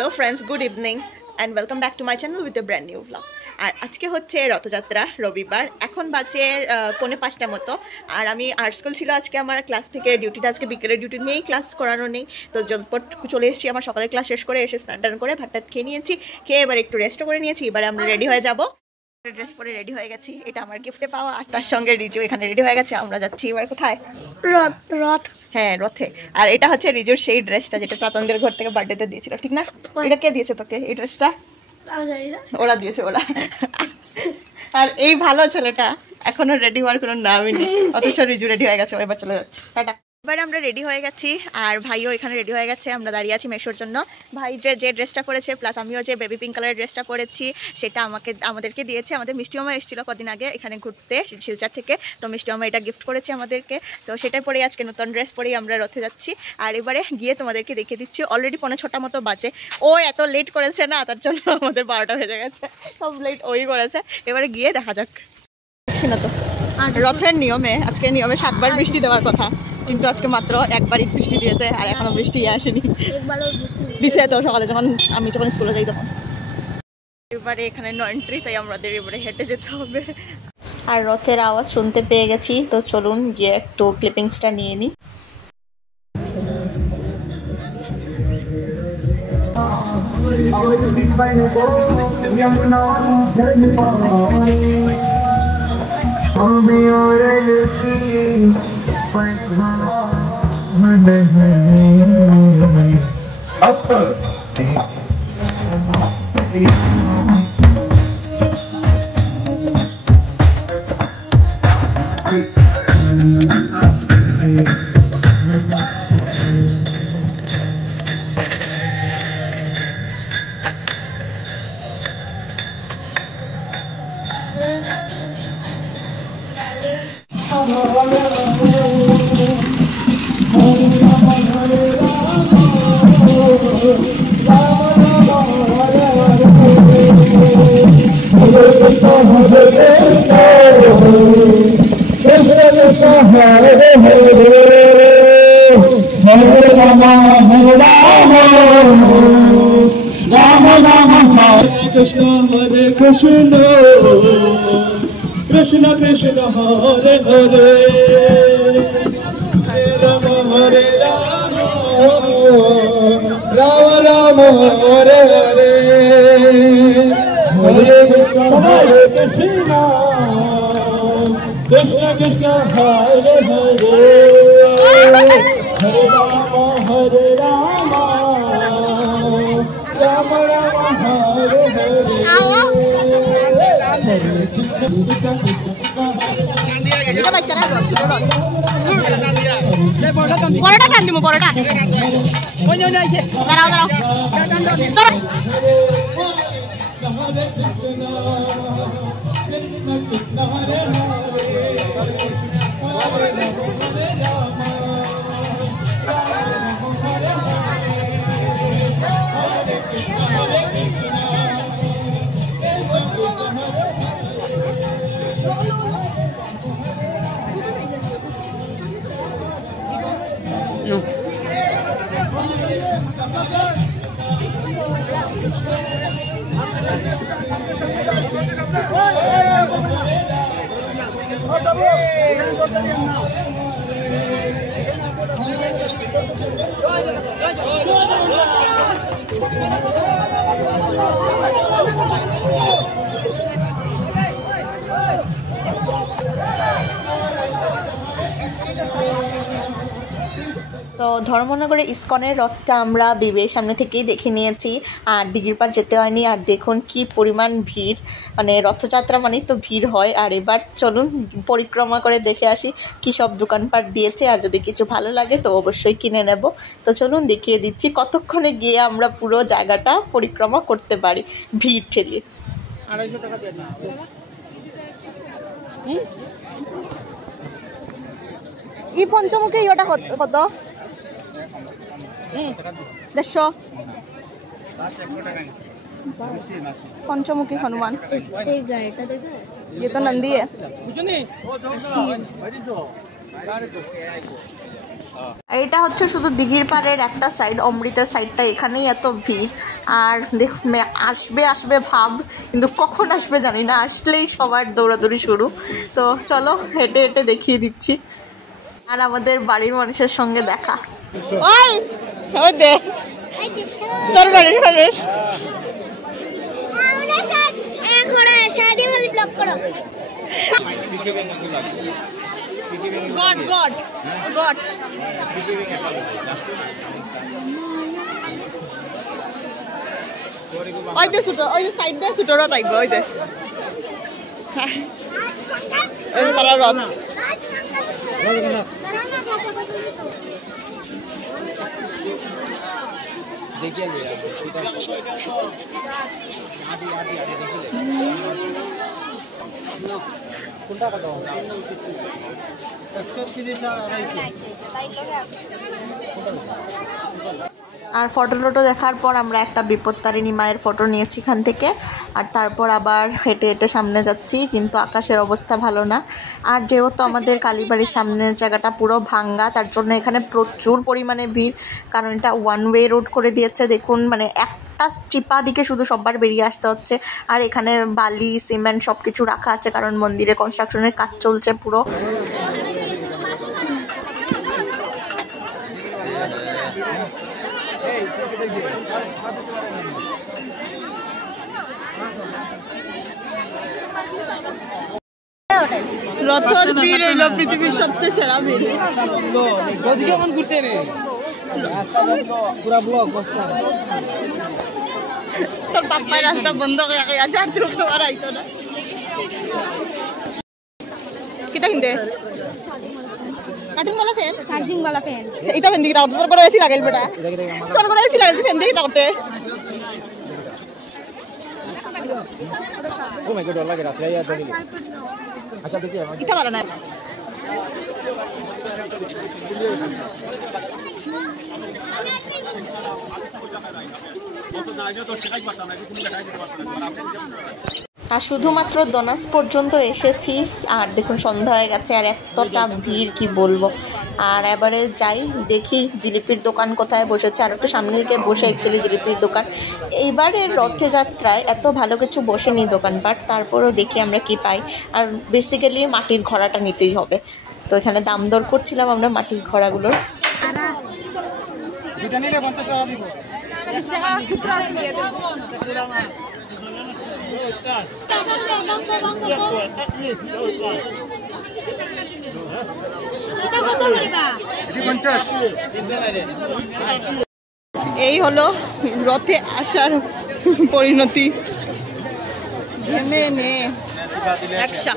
Hello friends, good evening and welcome back to my channel with a brand new blog. আর আজকে হচ্ছে রথযাত্রা, রবিবার, এখন বাজে 4:45 মতো। আর আমি আর্ট স্কুল ছিল আজকে, আমার ক্লাস থেকে ডিউটিটা আজকে বিকেলের ডিউটি নেই, ক্লাস করানো নেই। তো যতপট চলে এসেছি, আমার সকালের ক্লাস শেষ করে এসে স্নান টান করে ভাতটা খেয়ে নিয়েছি, খেয়ে এবার একটু রেস্টও করে নিয়েছি। এবারে আমরা রেডি হয়ে যাব, ড্রেস পরে রেডি হয়ে গেছি, এটা আমার গিফটে পাওয়া। আর তার সঙ্গে রিজু এখানে রেডি হয়ে গেছে। আমরা যাচ্ছি এবার কোথায়? রথ। হ্যাঁ, রথে। আর এটা হচ্ছে রিজুর সেই ড্রেসটা যেটা তাতানদের ঘর থেকে বার্থডেতে দিয়েছিল, ঠিক না? এটা কে দিয়েছে তোকে এই ড্রেসটা? ওরা দিয়েছে, ওরা। আর এই ভালো ছেলেটা এখনো রেডি হওয়ার কোনো নামই নেই, অথচ রিজু রেডি হয়ে গেছে, এবার চলে যাচ্ছে। টাটা। এবার আমরা রেডি হয়ে গেছি, আর ভাইও এখানে রেডি হয়ে গেছে। আমরা দাঁড়িয়ে আছি মেশোর জন্য। ভাই যে ড্রেসটা পরেছে, প্লাস আমিও যে বেবি পিঙ্ক কালারের ড্রেসটা পরেছি, সেটা আমাদেরকে দিয়েছে। আমাদের মিষ্টি মামা এসেছিলো কদিন আগে এখানে ঘুরতে শিলচর থেকে, তো মিষ্টি মামা এটা গিফট করেছে আমাদেরকে। তো সেটাই পরেই আজকে নতুন ড্রেস পরেই আমরা রথে যাচ্ছি। আর এবারে গিয়ে তোমাদেরকে দেখিয়ে দিচ্ছি। অলরেডি 5:45 মতো বাজে। ও এত লেট করেছে না, তার জন্য আমাদের 12টা বেজে গেছে, সব লেট ওই করেছে। এবারে গিয়ে দেখা যাক। না তো রথের নিয়মে আজকে 7বার বৃষ্টি দেওয়ার কথা, কিন্তু আজকে মাত্র একবারই বৃষ্টি দিয়েছে, আর এখনো বৃষ্টি আসেনি। দিছে তো সকালে আমি যখন স্কুলে যাই তখন। এবারে এখানে নো এন্ট্রি, তাই আমাদের এবারে হেঁটে যেতে হবে। আর রথের আওয়াজ শুনতে পেয়ে গেছি, তো চলুন গিয়ে একটু ক্লিপিংসটা নিয়ে নিই। Krishna Hare Krishna Krishna Krishna Hare Hare Hare Rama Hare Rama Rama Rama Hare Hare Hare Krishna Hare Krishna Krishna Krishna Hare Hare Hare Rama Hare Rama Rama Rama Hare Hare এটা বাচ্চারা রথ ছিল, রথ বড়টা টান দিব, বড়টা দাঁড়াও দাঁড়াও ধরো। তো ধর্মনগরে ইসকনের রথটা আমরা বিবের সামনে থেকেই দেখে নিয়েছি, আর দিঘির পাড় যেতে হয়নি। আর দেখুন কি পরিমাণ ভিড়, মানে রথযাত্রা মানেই তো ভিড় হয়। আর এবার চলুন পরিক্রমা করে দেখে আসি কী সব দোকানপাট দিয়েছে, আর যদি কিছু ভালো লাগে তো অবশ্যই কিনে নেব। তো চলুন দেখিয়ে দিচ্ছি কতক্ষণে গিয়ে আমরা পুরো জায়গাটা পরিক্রমা করতে পারি ভিড় ঠেলিয়ে। 250 টাকা দিয়ে না ই পঞ্চমুখী ওটা কত? 150। पंचमुखी हनुमान ये तो नंदी है। এটা হচ্ছে শুধু দিঘির পাড়ের একটা সাইড, অমৃতের সাইডটা, এখানেই এত ভিড়। আর দেখ আসবে আসবে ভাব, কিন্তু কখন আসবে জানি না, আসলেই সবার দৌড়াদৌড়ি শুরু। তো চলো হেঁটে হেঁটে দেখিয়ে দিচ্ছি। আর আমাদের বাড়ির মানুষের সঙ্গে দেখা। ওই ওই দেখ তোর বাড়ির মানুষ। গড গড গড ওই দে ছুটো, ওই যে সাইড দিয়ে ছুটোরা থাকবে, ওই দে তারা রথ। আর ফটো টটো দেখার পর আমরা একটা বিপত্তারিণী মায়ের ফটো নিয়েছি এখান থেকে। আর তারপর আবার হেঁটে হেঁটে সামনে যাচ্ছি, কিন্তু আকাশের অবস্থা ভালো না। আর যেহেতু আমাদের কালীবাড়ির সামনের জায়গাটা পুরো ভাঙ্গা, তার জন্য এখানে প্রচুর পরিমাণে ভিড়, কারণ এটা ওয়ান ওয়ে রোড করে দিয়েছে। দেখুন মানে একটা চিপা দিকে শুধু সববার বেরিয়ে আসতে হচ্ছে। আর এখানে বালি সিমেন্ট সব কিছু রাখা আছে, কারণ মন্দিরে কনস্ট্রাকশনের কাজ চলছে পুরো। রথর ভিড় হইল পৃথিবীর সবচেয়ে সেরা ভিড়। তোর পাপ্পায় রাস্তা বন্ধ করে ঝাড়তে রুখতে পারাইতো না। কিটা কিনতে কাটিং वाला फैन, चार्जिंग वाला फैन, इता फैन दिख रहा है। তোর করে এসি লাগাইল বেটা, তোর করে এসি লাগাইল ফ্যান দেখি তাতে। ও মাই গড ডর লাগে রাতে আইয়া দেখি। আচ্ছা দেখি ইটা ভালো না। আর শুধুমাত্র দনাস পর্যন্ত এসেছি, আর দেখুন সন্ধ্যা হয়ে গেছে, আর এতটা ভিড় কি বলবো। আর এবারে যাই দেখি জিলিপির দোকান কোথায় বসেছে। আর একটু সামনে দিকে বসে অ্যাকচুয়ালি জিলিপির দোকান। এইবারের রথযাত্রায় এত ভালো কিছু বসেনি দোকানপাট, তারপরেও দেখি আমরা কি পাই। আর বেসিক্যালি মাটির ঘোড়াটা নিতেই হবে, তো এখানে দাম দর করছিলাম আমরা মাটির ঘোড়াগুলোর। এই হলো রথে আসার পরিণতি। ঘেমে নে একসা।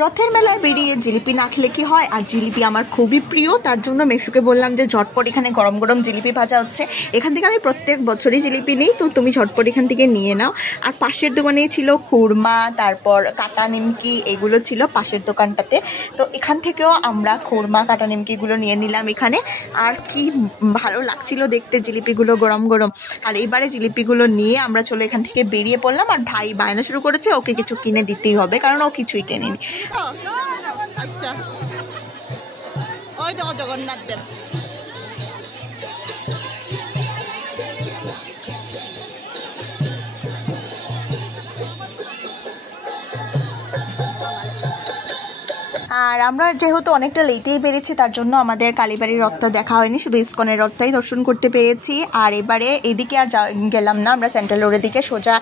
রথের মেলায় বেরিয়ে জিলিপি না খেলে কি হয়, আর জিলিপি আমার খুবই প্রিয়, তার জন্য মেশুকে বললাম যে ঝটপট এখানে গরম গরম জিলিপি ভাজা হচ্ছে, এখান থেকে আমি প্রত্যেক বছরই জিলিপি নিই, তো তুমি ঝটপট এখান থেকে নিয়ে নাও। আর পাশের দোকানেই ছিল খুরমা, তারপর কাটা নিমকি, এগুলো ছিল পাশের দোকানটাতে। তো এখান থেকেও আমরা খুরমা কাটা নিমকিগুলো নিয়ে নিলাম এখানে। আর কি ভালো লাগছিল দেখতে জিলিপিগুলো গরম গরম। আর এইবারে জিলিপিগুলো নিয়ে আমরা চলে এখান থেকে বেরিয়ে পড়লাম। আর ভাই বায়না শুরু করেছে ওকে কিছু কিনে দিতেই হবে, কারণ ও কিছুই কেনেনি। আচ্ছা ওই দেখো জগন্নাথ দেব। আর আমরা যেহেতু অনেকটা লেটেই বেরিয়েছি, তার জন্য আমাদের কালীবাড়ির রথটা দেখা হয়নি, শুধু ইস্কনের রথটাই দর্শন করতে পেরেছি। আর এবারে এদিকে আর গেলাম না, আমরা সেন্ট্রাল রোডের দিকে সোজা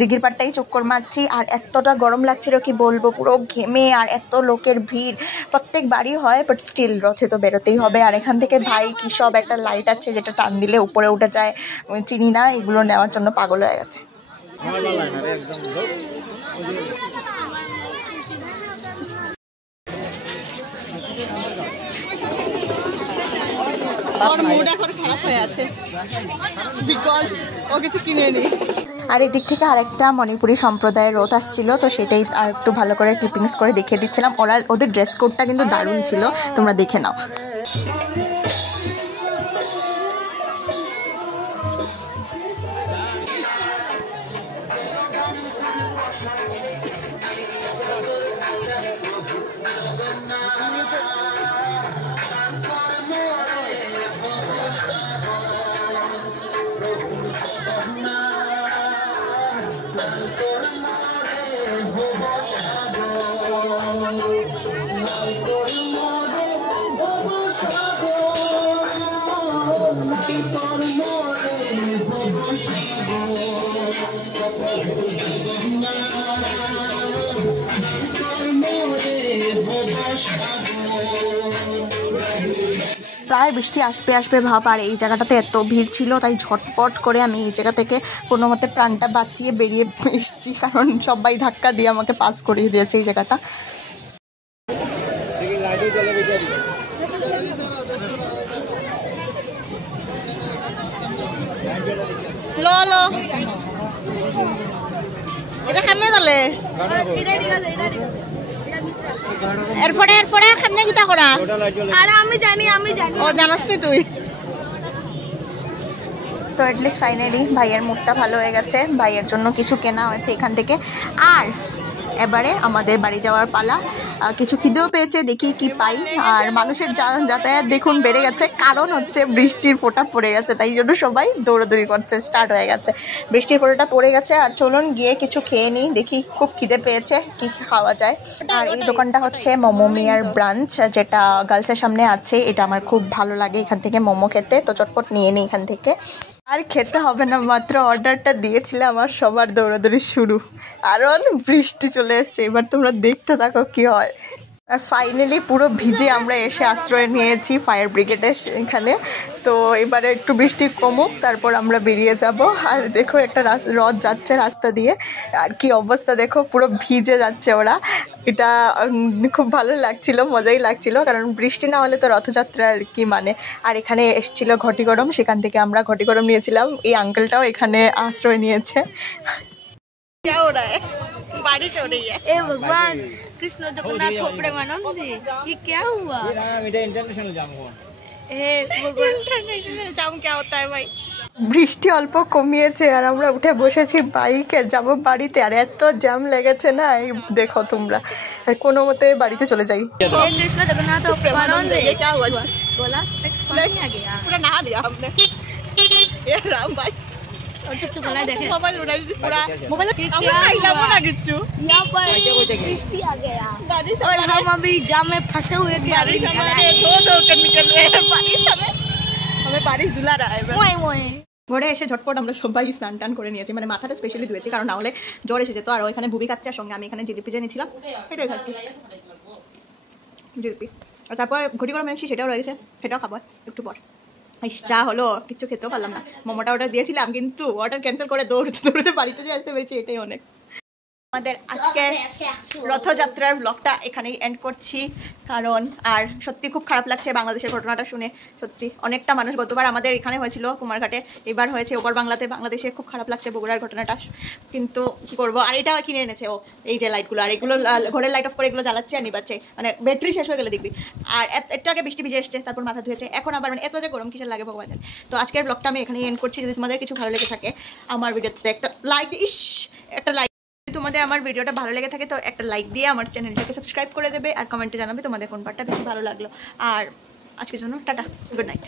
দিঘির পাড়টাই চক্কর মারছি। আর এতটা গরম লাগছিল কি বলবো, পুরো ঘেমে, আর এত লোকের ভিড়। প্রত্যেক বাড়ি হয়, বাট স্টিল রথে তো বেরোতেই হবে। আর এখান থেকে ভাই কি সব একটা লাইট আছে যেটা টান দিলে উপরে উঠে যায়, চিনি না, এগুলো নেওয়ার জন্য পাগল হয়ে গেছে। আর এদিক থেকে আরেকটা মণিপুরি সম্প্রদায়ের রথ আসছিল, তো সেটাই আর একটু ভালো করে ক্লিপিংস করে দেখিয়ে দিচ্ছিলাম। ওদের ড্রেস কোডটা কিন্তু দারুণ ছিল, তোমরা দেখে নাও। প্রায় বৃষ্টি আসবে আসবে ভাব, আর এই জায়গাটাতে এত ভিড় ছিল তাই ঝটপট করে আমি এই জায়গা থেকে কোনো মতে প্রাণটা বাঁচিয়ে বেরিয়ে এসেছি, কারণ সবাই ধাক্কা দিয়ে আমাকে পাস করিয়ে দিয়েছে এই জায়গাটা। লো লো এটা খামনে তাহলে এরপরে খামনে কিতা করা? আরে আমি জানি ও জানাস নি তুই? তো এটলিস্ট ফাইনালি ভাইয়ের মুডটা ভালো হয়ে গেছে, ভাইয়ের জন্য কিছু কেনা হয়েছে এখান থেকে। আর এবারে আমাদের বাড়ি যাওয়ার পালা। কিছু খিদেও পেয়েছে, দেখি কি পাই। আর মানুষের যাতায়াত দেখুন বেড়ে গেছে, কারণ হচ্ছে বৃষ্টির ফোঁটা পড়ে গেছে, তাই জন্য সবাই দৌড়াদৌড়ি করছে, স্টার্ট হয়ে গেছে। বৃষ্টির ফোঁটাটা পড়ে গেছে, আর চলুন গিয়ে কিছু খেয়ে নিই, দেখি খুব খিদে পেয়েছে কি খাওয়া যায়। আর এই দোকানটা হচ্ছে মোমো মিয়ার ব্রাঞ্চ, যেটা গার্লসের সামনে আছে। এটা আমার খুব ভালো লাগে এখান থেকে মোমো খেতে, তো চটপট নিয়ে নিই এখান থেকে। আর খেতে হবে না, মাত্র অর্ডারটা দিয়েছিলে আমার সবার দৌড়াদৌড়ি শুরু, কারণ বৃষ্টি চলে এসছে। এবার তোমরা দেখতে থাকো কি হয়। আর ফাইনালি পুরো ভিজে আমরা এসে আশ্রয় নিয়েছি ফায়ার ব্রিগেডের এখানে। তো এবারে একটু বৃষ্টি কমুক, তারপর আমরা বেরিয়ে যাব। আর দেখো একটা রথ যাচ্ছে রাস্তা দিয়ে, আর কি অবস্থা দেখো, পুরো ভিজে যাচ্ছে ওরা। এটা খুব ভালো লাগছিল, মজাই লাগছিল, কারণ বৃষ্টি না হলে তো রথযাত্রার কি মানে। আর এখানে এসেছিলো ঘটি গরম, সেখান থেকে আমরা ঘটি গরম নিয়েছিলাম। এই আঙ্কেলটাও এখানে আশ্রয় নিয়েছে। बारिश हो रही है। ए भगवान, कृष्ण जगन्नाथ हो प्रेमानंद, ये क्या हुआ? इंटरनेशनल जाम हुआ। इंटरनेशनल जाम क्या होता है भाई? বৃষ্টি অল্প কমিয়েছে আর আমরা উঠে বসেছি বাইকে, যাব বাড়িতে। আর এত জ্যাম লেগেছে না, এই দেখো তোমরা। আর কোনো মতে বাড়িতে চলে যাই। कृष्ण जगन्नाथ हो प्रेमानंद, क्या हुआ? गोला तक पानी आ गया, पूरा नहा लिया हमने। ये राम भाई गोला देखे मोबाइल उड़ा दी पूरा। मोबाइल क्या हुआ? ना किच्चू यहाँ पर बृष्टि आ गया और हम अभी जाम में फंसे हुए थे। बारिश हमारे दो कर निकल रहे हैं। बारिश हमें बारिश धुला रहा है। मोए मोए ঘরে এসে ঝটপট আমরা সবাই স্নান টান করে নিয়েছি, মানে মাথাটা স্পেশালি ধুয়েছি, কারণ না হলে জ্বর এসে যেত। আর ওইখানে ভুবি খাচ্ছে, সঙ্গে আমি এখানে জিলিপি নিয়েছিলাম, এটাই খাচ্ছি জিলিপি। আর তারপর ঘটি গরম এনেছি, সেটাও রয়েছে, সেটাও খাবো একটু পর। যা হলো, কিচ্ছু খেতেও পারলাম না। মোমোটা অর্ডার দিয়েছিলাম, কিন্তু অর্ডার ক্যান্সেল করে দৌড়তে বাড়িতে যে আসতে পেরেছি, এটাই অনেক। আমাদের আজকে রথযাত্রার ব্লগটা এখানেই এন্ড করছি, কারণ আর সত্যি খুব খারাপ লাগছে বাংলাদেশের ঘটনাটা শুনে। সত্যি অনেকটা মানুষ, গতবার আমাদের এখানে হয়েছিল কুমারঘাটে, এবার হয়েছে ওপর বাংলাতে। বাংলাদেশে খুব খারাপ লাগছে বগুড়ার ঘটনাটা, কিন্তু কি করবো। আর এটা কিনে এনেছে ও, এই যে লাইটগুলো, আর এগুলো ঘরের লাইট অফ করে এগুলো জ্বালাচ্ছে আর নিবাচ্ছে, মানে ব্যাটারি শেষ হয়ে গেলে দেখবি। আর একটু আগে বৃষ্টি ভিজে এসছে, তারপর মাথা ধুয়েছে, এখন আবার মানে এত যে গরম কিসের লাগে ভগবান। তো আজকের ব্লগটা আমি এখানেই এন্ড করছি। যদি তোমাদের কিছু ভালো লেগে থাকে আমার ভিডিওতে একটা লাইক, একটা লাইক, তোমাদের আমার ভিডিওটা ভালো লেগে থাকে তো একটা লাইক দিয়ে আমার চ্যানেলটাকে সাবস্ক্রাইব করে দেবে, আর কমেন্টে জানাবে তোমাদের কোন পার্টটা বেশি ভালো লাগলো। আর আজকের জন্য টাটা, গুড নাইট।